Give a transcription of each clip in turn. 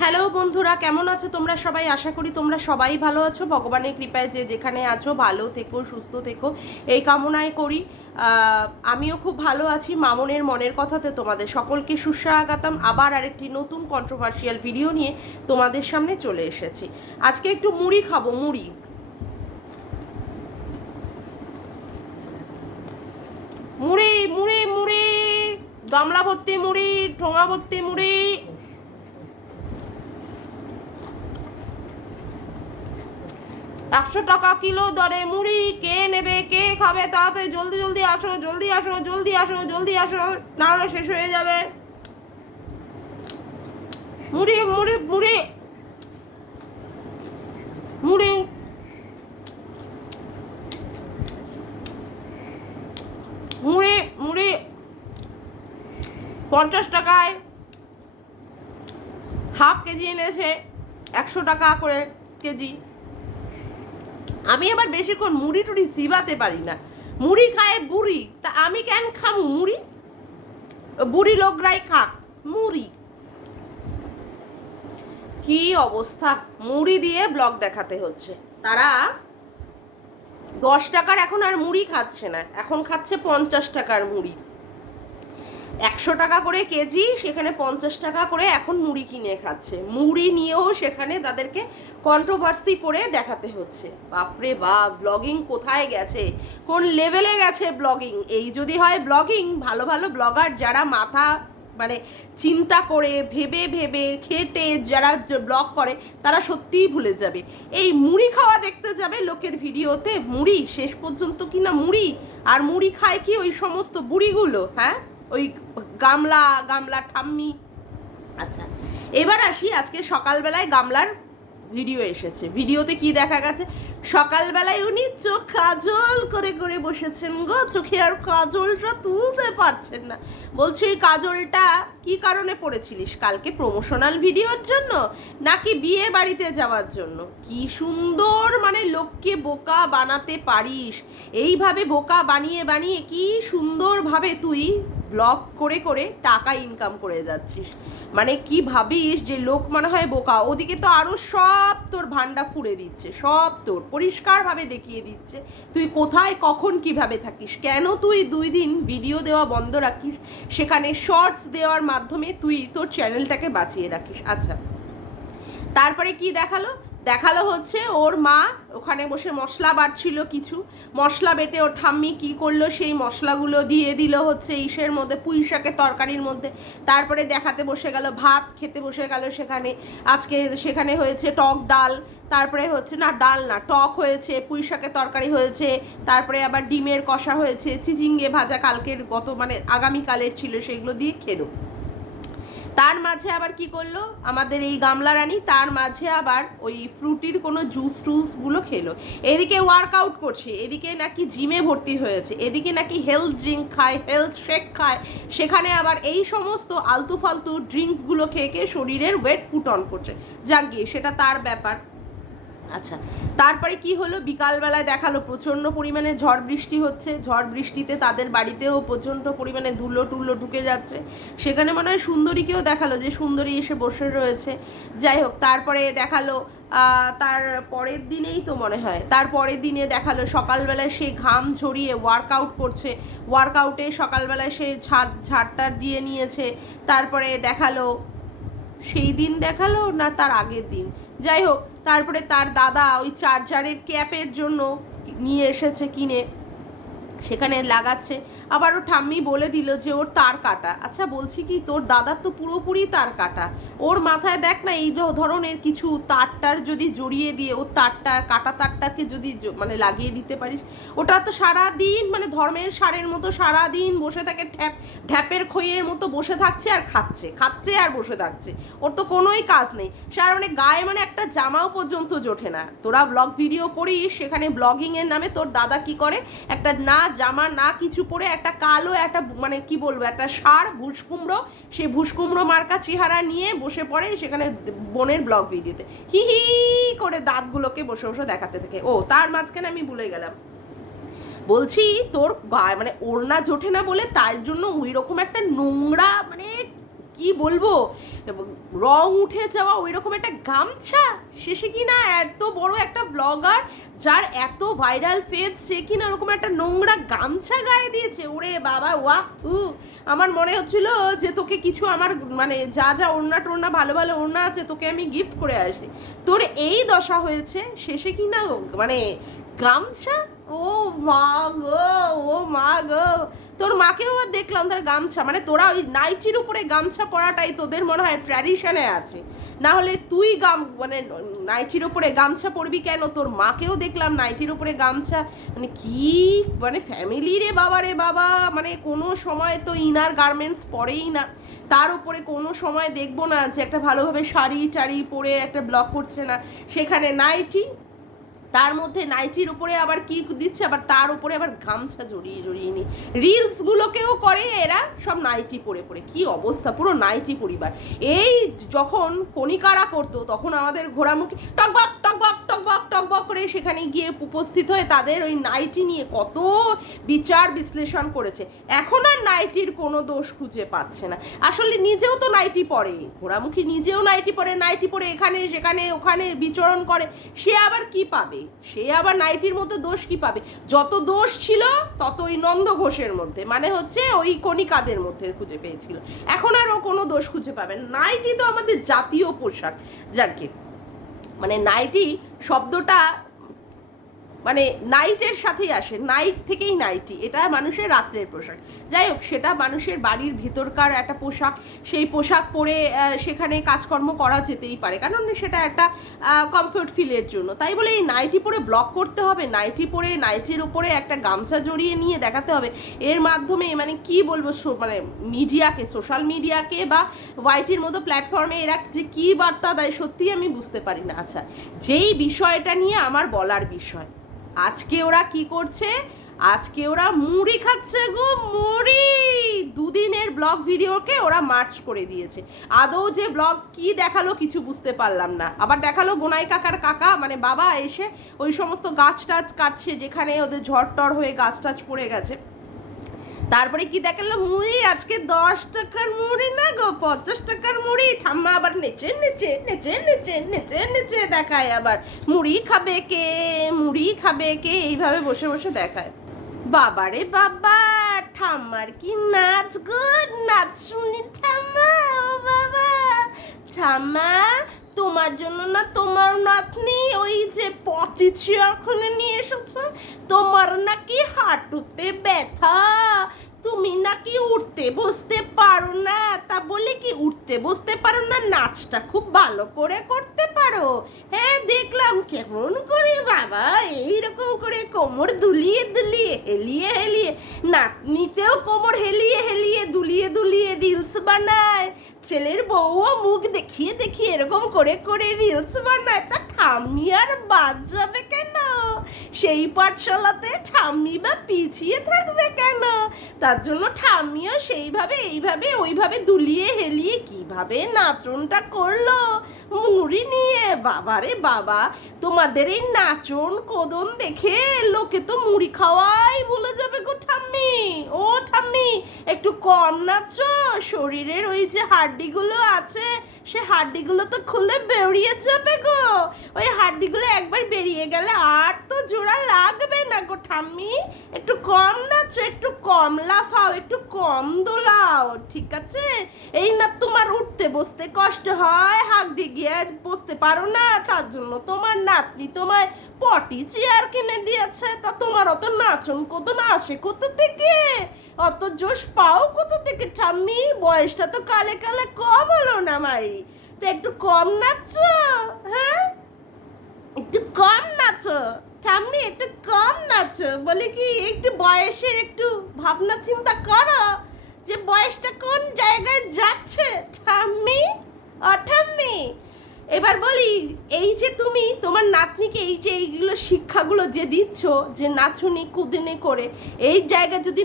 Hello বন্ধুরা, কেমন আছো তোমরা সবাই? আশা করি তোমরা সবাই ভালো আছো। ভগবানের কৃপায় যে যেখানে আছো ভালো থেকো, সুস্থ থেকো, এই কামনাই করি। আমিও খুব ভালো আছি। মামনের মনের কথাতে তোমাদের সকলকে সুস্বাগতম। আবার আরেকটি নতুন কন্ট্রোভার্সিয়াল ভিডিও নিয়ে তোমাদের সামনে চলে এসেছি। আজকে একটু মুড়ি খাবো, মুড়ি মুড়ি মুড়ি মুড়ি, গামলা ভর্তি মুড়ি, ঠোঙা ভর্তি মুড়ি। 100 টাকা কিলো দরে মুড়ি। কে নেবে, কে খাবে? তাড়াতাড়ি জলদি জলদি আসো, জলদি আসো, জলদি আসো, জলদি আসো, না হলে শেষ হয়ে যাবে। মুড়ি মুড়ি মুড়ি মুড়ি মুড়ি মুড়ি 50 টাকায় হাফ কেজি এনেছে, 100 টাকা করে কেজি। আমি আবার বেশিক্ষণ মুড়ি টুড়ি চিবাতে পারি না। মুড়ি খায় বুড়ি, তা আমি কেন খামু মুড়ি? বুড়ি লোকরাই খাক মুড়ি। কি অবস্থা, মুড়ি দিয়ে ব্লগ দেখাতে হচ্ছে। তারা 10 টাকার এখন আর মুড়ি খাচ্ছে না, এখন খাচ্ছে 50 টাকার মুড়ি। 100 টাকা করে কেজি, সেখানে 50 টাকা করে এখন মুড়ি কিনে খাচ্ছে। মুড়ি নিয়েও সেখানে তাদেরকে কন্ট্রোভার্সি করে দেখাতে হচ্ছে। বাপরে বাপ, ব্লগিং কোথায় গেছে, কোন লেভেলে গেছে ব্লগিং! এই যদি হয় ব্লগিং, ভালো ভালো ব্লগার যারা মাথা মানে চিন্তা করে ভেবে ভেবে খেটে যারা ব্লগ করে তারা সত্যিই ভুলে যাবে। এই মুড়ি খাওয়া দেখতে যাবে লোকের ভিডিওতে, মুড়ি শেষ পর্যন্ত কিনা মুড়ি। আর মুড়ি খায় কি ওই সমস্ত বুড়িগুলো, হ্যাঁ, ওই গামলা গামলা ঠাম্মি। আচ্ছা, এবার আসি আজকে সকালবেলায় গামলার ভিডিও এসেছে। ভিডিওতে কি দেখা গেছে? সকালবেলায় উনি চোখ কাজল করে করে বসেছেন গো, চোখে আর কাজলটা তুলতে পারছেন না। বলছি ওই কাজলটা কি কারণে পড়েছিলিস? কালকে প্রমোশনাল ভিডিওর জন্য নাকি বিয়ে বাড়িতে যাওয়ার জন্য? কি সুন্দর মানে লোককে বোকা বানাতে পারিস। এইভাবে বোকা বানিয়ে বানিয়ে কি সুন্দরভাবে তুই ব্লগ করে করে টাকা ইনকাম করে যাচ্ছিস। মানে কি ভাবিস যে লোক মনে হয় বোকা? ওদিকে তো আরো সব তোর ভান্ডা ফুঁড়ে দিচ্ছে, সব তোর পরিষ্কারভাবে দেখিয়ে দিচ্ছে তুই কোথায় কখন কিভাবে থাকিস। কেন তুই 2 দিন ভিডিও দেওয়া বন্ধ রাখিস, সেখানে শর্টস দেওয়ার মাধ্যমে তুই তোর চ্যানেলটাকে বাঁচিয়ে রাখিস। আচ্ছা, তারপরে কি দেখালো? দেখালো হচ্ছে ওর মা ওখানে বসে মশলা বাটছিল, কিছু মশলা বেটে ওর ঠাম্মি কি করলো, সেই মশলাগুলো দিয়ে দিল হচ্ছে ইসের মধ্যে, পুঁই শাকের তরকারির মধ্যে। তারপরে দেখাতে বসে গেল, ভাত খেতে বসে গেল সেখানে। আজকে সেখানে হয়েছে টক ডাল, তারপরে হচ্ছে না ডাল না টক হয়েছে, পুঁই শাকের তরকারি হয়েছে, তারপরে আবার ডিমের কষা হয়েছে, চিচিঙ্গে ভাজা কালকের গত মানে আগামীকালের ছিল, সেগুলো দিয়ে খেলো। তার মাঝে আবার কি করলো আমাদের এই গামলা রানী? তার মাঝে আবার ওই ফ্রুটির কোনো জুস টুসগুলো খেলো। এদিকে ওয়ার্কআউট করছে, এদিকে নাকি জিমে ভর্তি হয়েছে, এদিকে নাকি হেলথ ড্রিঙ্ক খায়, হেলথ শেক খায়, সেখানে আবার এই সমস্ত আলতু ফালতু ড্রিঙ্কসগুলো খেয়ে খেয়ে শরীরের ওয়েট পুট অন করছে। যাক গিয়ে, সেটা তার ব্যাপার। আচ্ছা, তারপরে কি হলো? বিকালবেলায় দেখালো প্রচণ্ড পরিমাণে ঝড় বৃষ্টি হচ্ছে, ঝড় বৃষ্টিতে তাদের বাড়িতেও প্রচণ্ড পরিমাণে ধুলো টুলো ঢুকে যাচ্ছে। সেখানে মনে হয় সুন্দরীকেও দেখালো যে সুন্দরী এসে বসে রয়েছে। যাই হোক, তারপরে দেখালো তার পরের দিনেই তো মনে হয়, তার পরের দিনে দেখালো সকালবেলায় সে ঘাম ঝরিয়ে ওয়ার্কআউট করছে, ওয়ার্কআউটে সকালবেলায় সে ঝাড়টার দিয়ে নিয়েছে। তারপরে দেখালো, সেই দিন দেখালো না তার আগের দিন, যাই হোক, তারপরে তার দাদা ওই চার্জারের ক্যাপের জন্য নিয়ে এসেছে কিনে, সেখানে লাগাচ্ছে। আবারও ঠাম্মি বলে দিল যে ওর তার কাটা। আচ্ছা, বলছি কি, তোর দাদার তো পুরোপুরি তার কাটা। ওর মাথায় দেখ না এই ধরনের কিছু তারটার যদি জড়িয়ে দিয়ে ওর তারটা কাটা তারটাকে যদি মানে লাগিয়ে দিতে পারিস, ওটা তো সারাদিন মানে ধর্মের সারের মতো সারাদিন বসে থাকে, ঢ্যাপের খইয়ের মতো বসে থাকছে আর খাচ্ছে, খাচ্ছে আর বসে থাকছে। ওর তো কোনোই কাজ নেই। সারা মানে গায়ে মানে একটা জামাও পর্যন্ত জোটে না। তোরা ব্লগ ভিডিও করিস, সেখানে ব্লগিংয়ের নামে তোর দাদা কি করে, একটা না জামা না কিছু পরে একটা কালো একটা মানে কি বলবো একটা ষাঁড় ভুসকুমড়ো, সেই ভুসকুমড়ো মার্কা চেহারা নিয়ে বসে পড়ে সেখানে বোনের ব্লগ ভিডিওতে, হি হি করে দাঁতগুলোকে বসে বসে দেখাতে থাকে। ও তার মাঝখানে আমি ভুলে গেলাম, বলছি তোর গায়ে মানে ওড়না জোটে না বলে তার জন্য ওই রকম একটা নোংরা মানে কি বলবো, রং উঠে যাওয়া ওই রকম একটা গামছা, শেষে কিনা এত বড় একটা ব্লগার যার এত ভাইরাল ফেজ, সে কিনা ওরকম একটা নোংরা গামছা গায়ে দিয়েছে। ওরে বাবা, ওয়াক থু। আমার মনে হচ্ছিল যে তোকে কিছু আমার মানে যা যা ওড়না টোড়না ভালো ভালো ওড়না আছে তোকে আমি গিফট করে আসি, তোর এই দশা হয়েছে, শেষে কিনা মানে গামছা। ও মা গো, ও মা গো। তোর মাকেও আবার দেখলাম তার গামছা, মানে তোরা ওই নাইটির উপরে গামছা পরাটাই তোদের মনে হয় ট্র্যাডিশনে আছে, না হলে তুই মানে নাইটির উপরে গামছা পরবি কেন? তোর মাকেও দেখলাম নাইটির উপরে গামছা, মানে কি মানে ফ্যামিলি রে বাবা, রে বাবা। মানে কোনো সময় তো ইনার গার্মেন্টস পরেই না, তার উপরে কোনো সময় দেখবো না যে একটা ভালোভাবে শাড়ি টাড়ি পরে একটা ব্লগ করছে না, সেখানে নাইটি, তার মধ্যে নাইটির উপরে আবার কি দিচ্ছে, আবার তার উপরে আবার গামছা জড়িয়ে জড়িয়ে নি। রিলসগুলোকেও করে এরা সব নাইটি পরে পরে, কি অবস্থা, পুরো নাইটি পরিবার। এই যখন কণিকারা করতো তখন আমাদের ঘোড়ামুখী টকবক টকবক টকবক টকবক করে সেখানে গিয়ে উপস্থিত হয়ে তাদের ওই নাইটি নিয়ে কত বিচার বিশ্লেষণ করেছে। এখন আর নাইটির কোনো দোষ খুঁজে পাচ্ছে না, আসলে নিজেও তো নাইটি পরে, ঘোড়ামুখী নিজেও নাইটি পরে, নাইটি পরে এখানে সেখানে ওখানে বিচরণ করে, সে আবার কি পাবে? সে আবার নাইটির মধ্যে দোষ কি পাবে? যত দোষ ছিল তত ওই নন্দ ঘোষের মধ্যে, মানে হচ্ছে ওই কণিকাদের মধ্যে খুঁজে পেয়েছিল, এখন আর ও কোনো দোষ খুঁজে পাবে। নাইটি তো আমাদের জাতীয় পোশাক, যাকে মানে নাইটি শব্দটা মানে নাইটের সাথেই আসে, নাইট থেকেই নাইটি, এটা মানুষের রাত্রের পোশাক। যাই হোক, সেটা মানুষের বাড়ির ভিতরকার একটা পোশাক, সেই পোশাক পরে সেখানে কাজকর্ম করা যেতেই পারে, কারণ সেটা একটা কমফোর্ট ফিলের জন্য। তাই বলে এই নাইটি পরে ব্লগ করতে হবে, নাইটি পরে নাইটির উপরে একটা গামছা জড়িয়ে নিয়ে দেখাতে হবে, এর মাধ্যমে মানে কি বলবো, মানে মিডিয়াকে, সোশ্যাল মিডিয়াকে বা ওয়াইটির মতো প্ল্যাটফর্মে এরা যে কি বার্তা দেয় সত্যিই আমি বুঝতে পারি না। আচ্ছা, যেই বিষয়টা নিয়ে আমার বলার বিষয়, আজকে ওরা কি করছে, আজকে ওরা মুড়ি খাচ্ছে গো, মুড়ি। দুদিনের ব্লগ ভিডিওকে ওরা মার্চ করে দিয়েছে। আদৌ যে ব্লগ কি দেখালো কিছু বুঝতে পারলাম না। আবার দেখালো গোনাই কাকার কাকা মানে বাবা এসে ওই সমস্ত গাছ টাছ কাটছে যেখানে ওদের ঝড় টর হয়ে গাছ টাছ পড়ে গেছে। তারপরে কি দেখালো, মুড়ি আজকে 10 টাকার মুড়ি না গো, 50 টাকার মুড়ি। ঠাম্মা আবার নেচে নেচে নেচে নেচে নেচে নেচে দেখায়, আবার মুড়ি খাবে কে, মুড়ি খাবে কে, এইভাবে বসে বসে দেখায়। বাবারে বাবা, ঠাম্মার কি নাচ গো, নাচ শুনি ঠাম্মা। ও বাবা, ঠাম্মা তোমার জন্য না তোমার নাতনি ওই যে পটি চেয়ার খুলে নিয়ে এসেছে, তোমার নাকি হাঁটুতে ব্যথা, তুমি নাকি উঠতে বসতে পারো না, তা বলে কি উঠতে বসতে পারো না, নাচটা খুব ভালো করে করতে পারো। হ্যাঁ দেখলাম কেমন করে বাবা এইরকম করে কোমর দুলিয়ে দুলিয়ে হেলিয়ে হেলিয়ে, নাতনিতেও কোমর হেলিয়ে হেলিয়ে দুলিয়ে দুলিয়ে রিলস বানায়, ছেলের বউও মুখ দেখিয়ে দেখিয়ে এরকম করে করে রিলস বানায়। তা ঠাম্মি আর বাদ যাবে কেন? সেই পাঠশালাতে ঠাম্মি বা পিছিয়ে থাকবে কেন? তার জন্য ঠাম্মিও সেইভাবে এইভাবে ওইভাবে দুলিয়ে হেলিয়ে কিভাবে নাচনটা করলো মুড়ি নিয়ে। বাবারে বাবা, তোমাদের এই নাচন কোদন দেখে লোকে তো মুড়ি খাওয়াই ভুলে যাবে গো ঠাম্মি। ও ঠাম্মি, একটু কম নাচো, শরীরের ওই যে হাড্ডিগুলো আছে সে হাড্ডিগুলো তো খুলে বেরিয়ে যাবে গো। ওই হাড্ডিগুলো একবার বেরিয়ে গেলে আর তো জোড়া লাগবে না গো ঠাম্মি। একটু কম নাচো, একটু কম লাফাও, একটু কম দোলাও, ঠিক আছে? এই না তোমার উঠতে বসতে কষ্ট হয়, হাঁক দিয়ে গিয়ে বসতে পারো না, তার জন্য তোমার নাতনি তোমায় পটি চেয়ার কিনে দিয়েছে। তা তোমার অত নাচন কত না আসে কত থেকে, অত জোশ পাও কত থেকে ঠাম্মি? বয়সটা তো কালে কালে কম হলো না মাই, তো একটু কম নাচো। হ্যাঁ, একটু কম নাচো ঠাম্মি, একটু কম নাচো। বলে কি একটু বয়সের একটু ভাবনা চিন্তা করো যে বয়সটা কোন জায়গায় যাচ্ছে ঠাম্মি, ঠাম্মি। এবার বলি, এই যে তুমি তোমার নাতনিকে এই যে এইগুলো শিক্ষাগুলো যে দিচ্ছ, যে নাচুনি কুদিনে করে, এই জায়গায় যদি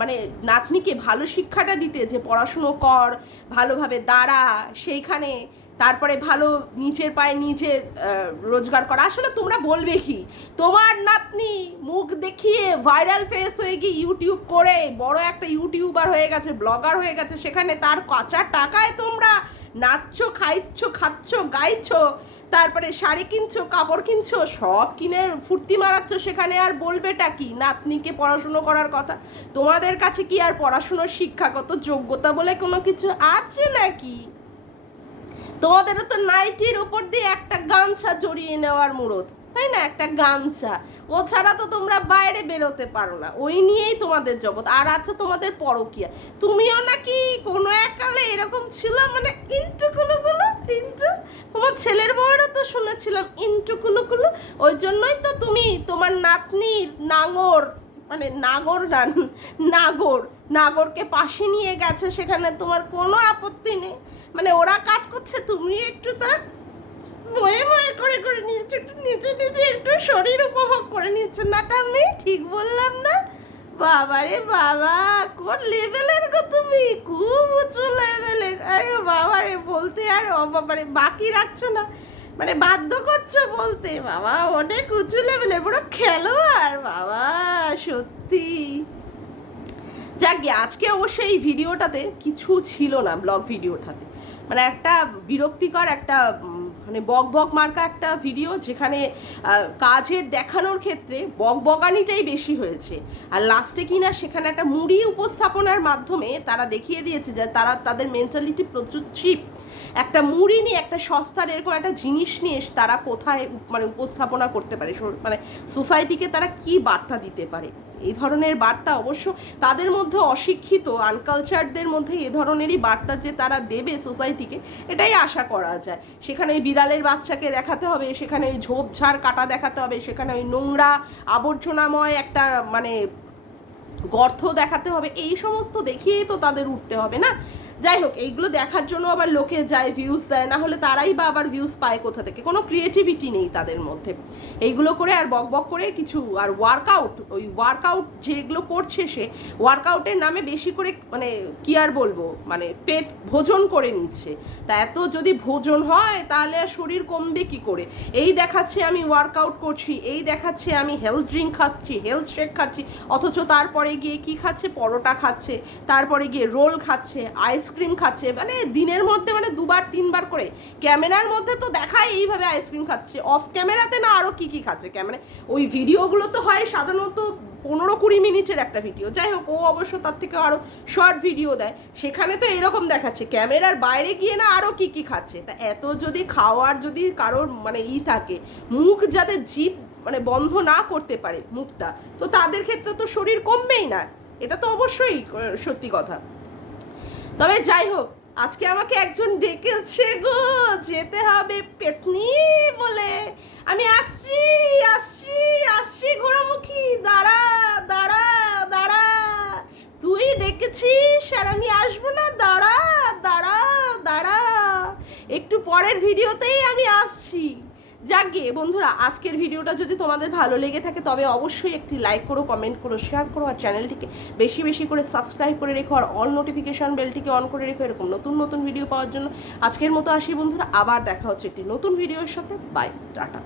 মানে নাতনিকে ভালো শিক্ষাটা দিতে যে পড়াশুনো কর, ভালোভাবে দাঁড়া, সেইখানে তারপরে ভালো নিচের পায়ে নিচে রোজগার করা। আসলে তোমরা বলবে কি, তোমার নাতনি মুখ দেখিয়ে ভাইরাল ফেস হয়ে গিয়ে ইউটিউব করে বড় একটা ইউটিউবার হয়ে গেছে, ব্লগার হয়ে গেছে, সেখানে তার কাঁচা টাকায় তোমরা নাচছো, খাচ্ছ, গাইছো, তারপরে শাড়ি কিনছো, কাপড় কিনছো, সব কিনে ফুর্তি মারাচ্ছ, সেখানে আর বলবেটা কি নাতনিকে পড়াশুনো করার কথা? তোমাদের কাছে কি আর পড়াশুনোর শিক্ষাগত যোগ্যতা বলে কোনো কিছু আছে নাকি? তোমাদেরও তো নাইটির উপর দিয়ে একটা গামছা জড়িয়ে নেওয়ার মুরত, তাই না? একটা গামছা, ও ছাড়া তো তোমরা বাইরে বেরোতে পারো না, ওই নিয়েই তোমাদের জগৎ। আর আছে তোমাদের পরকিয়া, তুমিও নাকি কোনো এককালে এরকম ছিল, মানে ইন্টু তোমার ছেলের বউয়েরও তো শুনেছিলাম ইন্টুকুলুকুলু। ওই জন্যই তো তুমি তোমার নাতনির নাগরকে পাশে নিয়ে গেছে, সেখানে তোমার কোনো আপত্তি নেই, মানে ওরা কাজ করছে, তুমি একটু তার ময়ে করে নিয়েছো, একটু নিচে একটু শরীর উপভোগ করে নিয়েছো। নাটা আমি ঠিক বললাম না? বাবা রে বাবা, কোন লেভেলের গো তুমি, খুব উঁচু লেভেলের। আরে বাবা রে, বলতে আর বাবারে বাকি রাখছো না, মানে বাধ্য করছো বলতে। বাবা অনেক উঁচু লেভেলের, পুরো খেলোয়াড় বাবা, সত্যি। যাকে আজকে অবশ্যই এই ভিডিওটাতে কিছু ছিল না, ব্লগ ভিডিওটাতে মানে একটা বিরক্তিকর একটা মানে বক মার্কা একটা ভিডিও, যেখানে কাজের দেখানোর ক্ষেত্রে বকবকানিটাই বেশি হয়েছে। আর লাস্টে কিনা সেখানে একটা মুড়ি উপস্থাপনার মাধ্যমে তারা দেখিয়ে দিয়েছে যে তারা তাদের মেন্টালিটি প্রচুর চিপ। একটা মুড়ি নিয়ে, একটা সস্তার এরকম একটা জিনিস নিয়ে তারা কোথায় মানে উপস্থাপনা করতে পারে, মানে সোসাইটিকে তারা কি বার্তা দিতে পারে। এই ধরনের বার্তা অবশ্য তাদের মধ্যে অশিক্ষিত আনকালচারদের মধ্যে এ ধরনেরই বার্তা যে তারা দেবে সোসাইটিকে, এটাই আশা করা যায়। সেখানে ওই বিড়ালের বাচ্চাকে দেখাতে হবে, সেখানে ওই ঝোপঝাড় কাটা দেখাতে হবে, সেখানে ওই নোংরা আবর্জনাময় একটা মানে গর্ত দেখাতে হবে, এই সমস্ত দেখিয়েই তো তাদের উঠতে হবে না? যাই হোক, এইগুলো দেখার জন্য আবার লোকে যায়, ভিউজ দেয়, না হলে তারাই বা আবার ভিউজ পায় কোথা থেকে? কোনো ক্রিয়েটিভিটি নেই তাদের মধ্যে। এইগুলো করে আর বক করে কিছু, আর ওয়ার্কআউট যেগুলো করছে, সে ওয়ার্কআউটের নামে বেশি করে মানে কি আর বলবো, মানে পেট ভোজন করে নিচ্ছে। তা এত যদি ভোজন হয় তাহলে আর শরীর কমবে কি করে? এই দেখাচ্ছে আমি ওয়ার্কআউট করছি, এই দেখাচ্ছে আমি হেলথ ড্রিঙ্ক খাচ্ছি, হেলথ শেক খাচ্ছি, অথচ তারপরে গিয়ে কি খাচ্ছে? পরোটা খাচ্ছে, তারপরে গিয়ে রোল খাচ্ছে, আইসক্রিম খাচ্ছে, মানে দিনের মধ্যে মানে 2-3 বার করে। ক্যামেরার মধ্যে তো দেখায় এইভাবে আইসক্রিম খাচ্ছে, অফ ক্যামেরাতে না আরও কি খাচ্ছে। ক্যামেরা ওই ভিডিওগুলো তো হয় সাধারণত 15-20 মিনিটের একটা ভিডিও, যাই হোক ও অবশ্য তার থেকে আরও শর্ট ভিডিও দেয়, সেখানে তো এরকম দেখাচ্ছে। ক্যামেরার বাইরে গিয়ে না আরও কি খাচ্ছে। তা এত যদি খাওয়ার যদি কারোর মানে থাকে, মুখ যাতে জিভ মানে বন্ধ না করতে পারে মুখটা, তো তাদের ক্ষেত্রে তো শরীর কমবেই না, এটা তো অবশ্যই সত্যি কথা। তবে যাই হোক, আজকে আমাকে একজন ডেকেছে গো, যেতে হবে পেতনি বলে। আমি আসছি ঘোড়ামুখী, দাঁড়া। তুই ডেকেছিস আর আমি আসবো না? দাঁড়া, একটু পরের ভিডিওতেই আমি আসছি। যাকে বন্ধুরা, আজকের ভিডিওটা যদি তোমাদের ভালো লেগে থাকে তবে অবশ্যই একটি লাইক করো, কমেন্ট করো, শেয়ার করো, আর চ্যানেলটিকে বেশি করে সাবস্ক্রাইব করে রেখো, আর অল নোটিফিকেশন বেলটিকে অন করে রেখো এরকম নতুন ভিডিও পাওয়ার জন্য। আজকের মতো আসি বন্ধুরা, আবার দেখা হচ্ছে একটি নতুন ভিডিওর সাথে। Bye, tata.